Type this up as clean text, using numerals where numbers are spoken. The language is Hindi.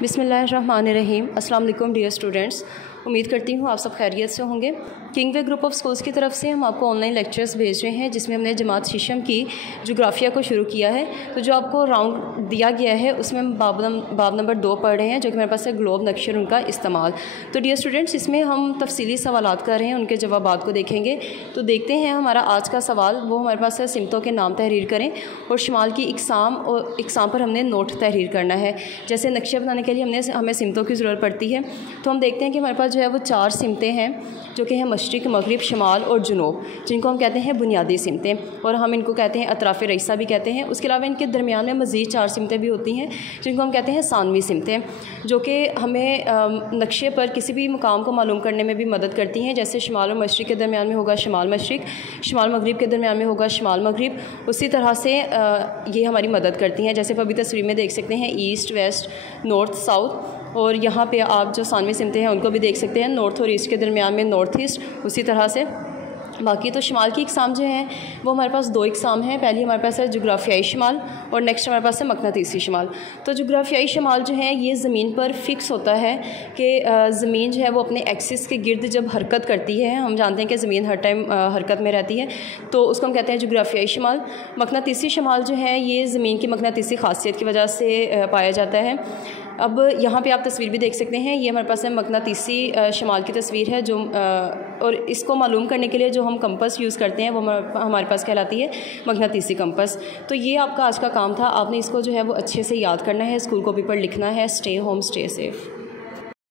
बिस्मिल्लाहिर्रहमानिर्रहीम। अस्सलाम वालेकुम डियर स्टूडेंट्स, उम्मीद करती हूँ आप सब खैरियत से होंगे। King way group of schools की तरफ से हम आपको ऑनलाइन लेक्चर्स भेज रहे हैं, जिसमें हमने जमात शीशम की जोग्राफिया को शुरू किया है। तो जो आपको राउंड दिया गया है उसमें हम बाब नंबर 2 पढ़ रहे हैं, जो कि मेरे पास है ग्लोब नक्शे और उनका इस्तेमाल। तो डियर स्टूडेंट्स, इसमें हम तफसीली सवालात कर रहे हैं, उनके जवाबात को देखेंगे। तो देखते हैं हमारा आज का सवाल, वो हमारे पास है सिमतों के नाम तहरीर करें और शुमाल की इकसाम पर हमने नोट तहरीर करना है। जैसे नक्शे बनाने के लिए हमें सिमतों की ज़रूरत पड़ती है। तो हम देखते हैं कि हमारे पास जो है वो 4 सिमतें हैं, जो कि हैं मशरिक़, मगरिब, शमाल और जुनूब, जिनको हम कहते हैं बुनियादी सिमतें, और हम इनको कहते हैं अतराफ़ रईसा भी कहते हैं। उसके अलावा इनके दरमियान में मज़ीद 4 सिमतें भी होती हैं, जिनको हम कहते हैं सानवी सिमतें, जो कि हमें नक्शे पर किसी भी मुकाम को मालूम करने में भी मदद करती हैं। जैसे शमाल और मशरिक़ के दरमियान में होगा शमाल मशरिक़, शमाल मगरिब के दरमियान में होगा शमाल मगरिब। उसी तरह से ये हमारी मदद करती हैं। जैसे अभी तस्वीर में देख सकते हैं ईस्ट, वेस्ट, नॉर्थ, साउथ, और यहाँ पे आप जो सानवी सिमतें हैं उनको भी देख सकते हैं, नॉर्थ और ईस्ट के दरमियान में नॉर्थ ईस्ट। उसी तरह से बाकी तो शमाल की इकसाम जो हैं वो हमारे पास 2 इकसाम हैं। पहली हमारे पास है जोग्राफियाई शमाल और नेक्स्ट हमारे पास है मकनातीसी शमाल। तो जोग्राफियाई शमाल जो है ये ज़मीन पर फ़िक्स होता है कि ज़मीन जो है वो अपने एक्सिस के गिर्द जब हरकत करती है, हम जानते हैं कि ज़मीन हर टाइम हरकत में रहती है, तो उसको हम कहते हैं जोग्राफियाई शमाल। मकनातीसी शमाल जो है ये ज़मीन की मकनातीसी खासियत की वजह से पाया जाता है। अब यहाँ पे आप तस्वीर भी देख सकते हैं, ये हमारे पास है मकनातीसी शमाल की तस्वीर है, जो और इसको मालूम करने के लिए जो हम कंपस यूज़ करते हैं वो हमारे पास कहलाती है मकनातीसी कंपस। तो ये आपका आज का काम था, आपने इसको जो है वो अच्छे से याद करना है, स्कूल कॉपी पर लिखना है। Stay home, stay safe.